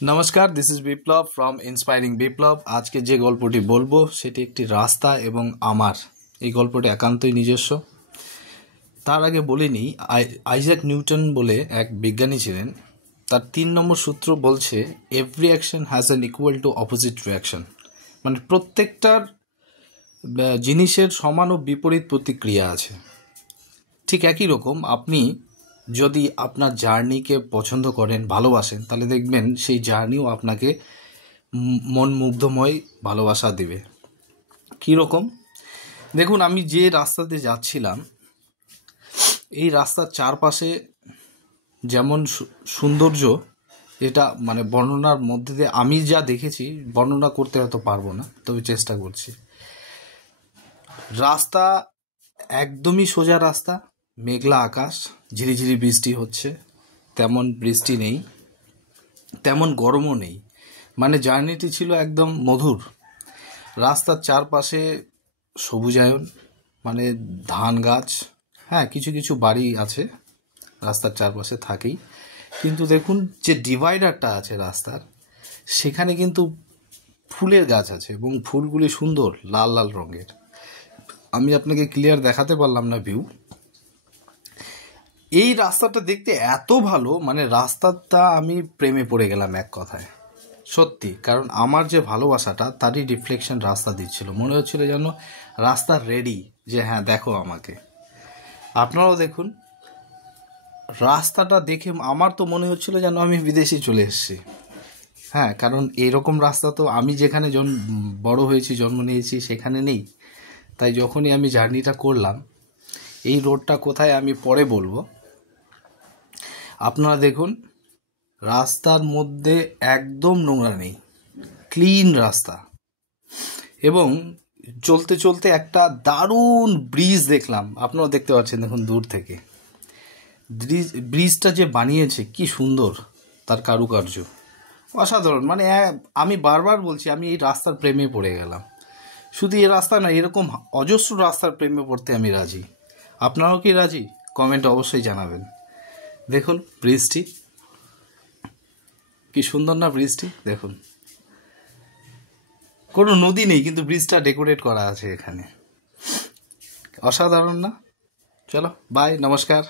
নমস্কার, this is Biplab from inspiring Biplab. আজকে যে গল্পটি বলবো সেটি একটি রাস্তা এবং আমার। এই গল্পটি একান্তই নিজস্ব। তার আগে বলে নিই, আইজ্যাক নিউটন বলে এক বিজ্ঞানী ছিলেন। তার 3 নম্বর সূত্র বলছে, every action has an equal to opposite reaction. মানে প্রত্যেকটার জিনিসের সমান ও বিপরীত প্রতিক্রিয়া আছে। ঠিক একই রকম আপনি যদি আপনার জার্নিকে পছন্দ করেন, ভালোবাসেন, তাহলে দেখবেন সেই জার্নিও আপনাকে মন মুগ্ধময় ভালোবাসা দেবে। কীরকম? দেখুন, আমি যে রাস্তাতে যাচ্ছিলাম, এই রাস্তার চারপাশে যেমন সৌন্দর্য, এটা মানে বর্ণনার মধ্যে দিয়ে আমি যা দেখেছি বর্ণনা করতে হয়তো পারবো না, তবে চেষ্টা করছি। রাস্তা একদমই সোজা রাস্তা, মেঘলা আকাশ, ঝিরিঝিরি বৃষ্টি হচ্ছে। তেমন বৃষ্টি নেই, তেমন গরমও নেই। মানে জার্নিটি ছিল একদম মধুর। রাস্তার চারপাশে সবুজায়ন, মানে ধান গাছ, হ্যাঁ কিছু কিছু বাড়ি আছে রাস্তার চারপাশে থাকেই। কিন্তু দেখুন, যে ডিভাইডারটা আছে রাস্তার, সেখানে কিন্তু ফুলের গাছ আছে এবং ফুলগুলি সুন্দর লাল লাল রঙের। আমি আপনাকে ক্লিয়ার দেখাতে পারলাম না ভিউ। এই রাস্তাটা দেখতে এত ভালো, মানে রাস্তাটা আমি প্রেমে পড়ে গেলাম এক কথায়, সত্যি। কারণ আমার যে ভালোবাসাটা, তারই রিফ্লেকশন রাস্তা দিচ্ছিল। মনে হচ্ছিল যেন রাস্তা রেডি, যে হ্যাঁ দেখো আমাকে। আপনারাও দেখুন, রাস্তাটা দেখে আমার তো মনে হচ্ছিল যেন আমি বিদেশে চলে এসেছি। হ্যাঁ, কারণ এরকম রাস্তা তো আমি যেখানে বড় হয়েছি, জন্ম নিয়েছি, সেখানে নেই। তাই যখনই আমি জার্নিটা করলাম, এই রোডটা কোথায় আমি পরে বলবো। আপনারা দেখুন, রাস্তার মধ্যে একদম নোংরা নেই, ক্লিন রাস্তা। এবং চলতে চলতে একটা দারুণ ব্রিজ দেখলাম। আপনারা দেখতে পাচ্ছেন, দেখুন দূর থেকে ব্রিজটা যে বানিয়েছে, কি সুন্দর তার কারুকার্য, অসাধারণ। মানে আমি বারবার বলছি, আমি এই রাস্তার প্রেমে পড়ে গেলাম। শুধু এই রাস্তা না, এরকম অজস্র রাস্তার প্রেমে পড়তে আমি রাজি। আপনারাও কি রাজি? কমেন্টে অবশ্যই জানাবেন। দেখুন ব্রিজটি কি সুন্দর না? ব্রিজটি দেখুন, কোনো নদী নেই কিন্তু ব্রিজটা ডেকোরেট করা আছে এখানে। অসাধারণ না? চলো বাই, নমস্কার।